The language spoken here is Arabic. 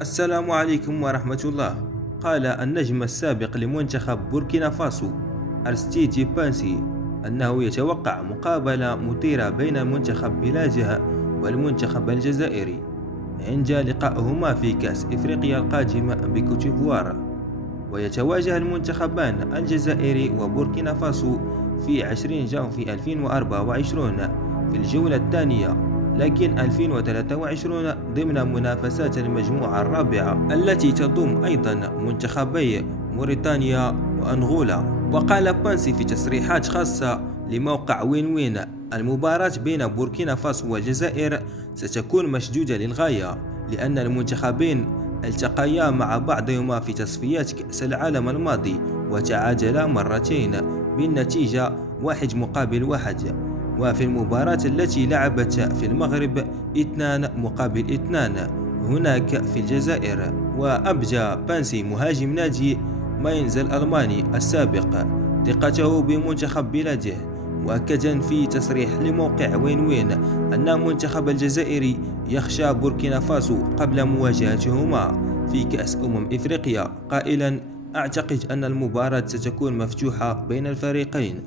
السلام عليكم ورحمة الله. قال النجم السابق لمنتخب بوركينا فاسو أرستيدي بانسي أنه يتوقع مقابلة مثيرة بين المنتخب بلاده والمنتخب الجزائري عند لقائهما في كأس إفريقيا القادمة بكوتيفوار. ويتواجه المنتخبان الجزائري وبوركينا فاسو في 20 جانفي 2024 في الجولة الثانية، لكن 2023 ضمن منافسات المجموعة الرابعة التي تضم أيضا منتخبي موريتانيا وأنغولا. وقال بانسي في تصريحات خاصة لموقع وين وين: المباراة بين بوركينا فاسو والجزائر ستكون مشدودة للغاية، لأن المنتخبين التقيا مع بعضهما في تصفيات كأس العالم الماضي وتعادلا مرتين بالنتيجة 1-1، وفي المباراة التي لعبت في المغرب 2-2 هناك في الجزائر. وأبدى بانسي مهاجم نادي ماينز الألماني السابق ثقته بمنتخب بلاده، مؤكدا في تصريح لموقع وين وين أن المنتخب الجزائري يخشى بوركينا فاسو قبل مواجهتهما في كأس إفريقيا، قائلا: أعتقد أن المباراة ستكون مفتوحة بين الفريقين.